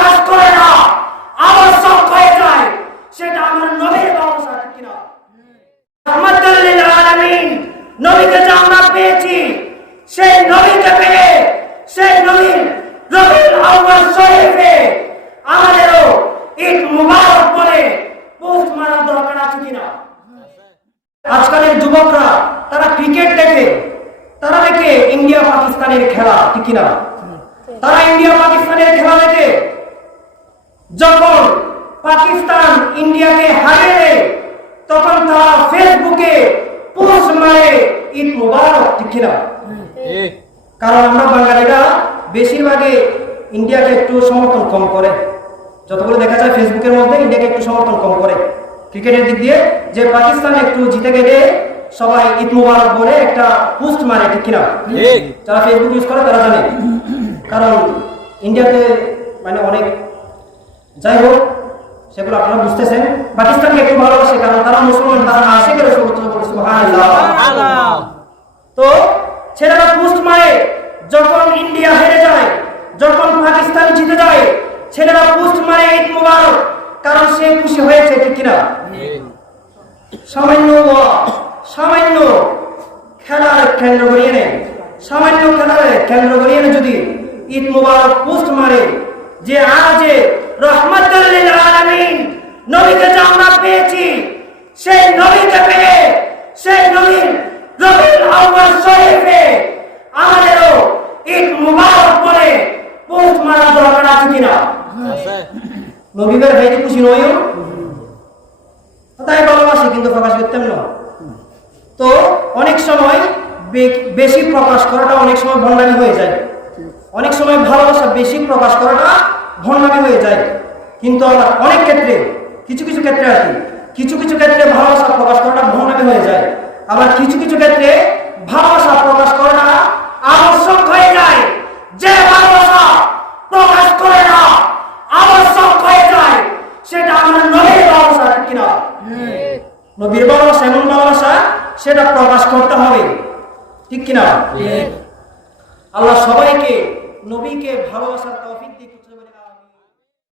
প্রকাশ করে না। আবশ্যক হয়ে যায়। সেটা আমার নবীর ঠিক কিনা? নবীকে যে আমরা পেয়েছি, সেই নবীকে পেয়ে, সেই নবীর আউয়াল শরীফে আমাদেরও ঈদ মুবারক বলে পোস্ট মারার দরকার আছে কিনা? আজকালের যুবকরা, তারা ক্রিকেট দেখে, তারা দেখে ইন্ডিয়া পাকিস্তানের খেলা, ঠিক কিনা? তারা ইন্ডিয়া পাকিস্তানের খেলা দেখে যখন পাকিস্তান ইন্ডিয়াকে হারিয়ে তখন তারা ফেসবুকে পোস্ট মারে ঈদ মুবারক ঠিক কারণ আমরা বাঙালিরা বেশিরভাগই ইন্ডিয়াকে একটু সমর্থন কম করে। যতগুলো দেখা যায় ফেসবুকের মধ্যে ইন্ডিয়াকে একটু সমর্থন কম করে। ক্রিকেটের দিক দিয়ে যে পাকিস্তান একটু জিতে গেলে সবাই ঈদ মুবারক বলে একটা পোস্ট মারে ঠিক কিনা যারা ফেসবুক ইউজ করে তারা জানে। কারণ ইন্ডিয়াতে মানে অনেক যাই হোক সেগুলো আপনারা বুঝতেছেন। পাকিস্তানকে একটু ভালোবাসে কারণ তারা মুসলমান তারা সমর্থন করে তো ছেলেরা পোস্ট মারে যখন ইন্ডিয়া হেরে যায় যখন পাকিস্তান জিতে যায় ছেলেরা পোস্ট মারে ঈদ মুবারক কারণ সে খুশি হয়েছে ঠিক কিনা? সামান্য সামান্য খেলার কেন্দ্র করিয়ে নেয় সামান্য খেলার কেন্দ্র করিয়ে যদি ঈদ মুবারক পোস্ট মারে যে আজ রহমতুল্লিল আলামিন, নবীকে যে আমরা পেয়েছি, সেই নবীকে পেয়ে, সেই নবীর রবিউল শরীফে আমাদেরও ঈদ মুবারক বলে আছে কিনা? নবীবের ভাইকে খুশি নয় তাই ভালোবাসি, কিন্তু প্রকাশ করতাম না। তো অনেক সময় বেশি প্রকাশ করাটা অনেক সময় ভণ্ডামি হয়ে যায়। অনেক সময় ভালোবাসা বেশি প্রকাশ করাটা ভণ্ডামি হয়ে যায়। কিন্তু আমরা অনেক ক্ষেত্রে কিছু কিছু ক্ষেত্রে আর কি কিছু কিছু ক্ষেত্রে ভালোবাসা প্রকাশ করাটা ভণ্ডামি হয়ে যায়। আবার কিছু কিছু ক্ষেত্রে ভালোবাসা প্রকাশ করাটা আবশ্যক হয়ে যায়। যে ভালোবাসা প্রকাশ করে না আবশ্যক হয়ে যায় সেটা আমার নবীর ভালোবাসা ঠিক কিনা? নবীর ভালোবাসা এমন ভালোবাসা সেটা প্রকাশ করতে হবে ঠিক কিনা? আল্লাহ সবাইকে নবীকে ভালোবাসার তৌফিক দিক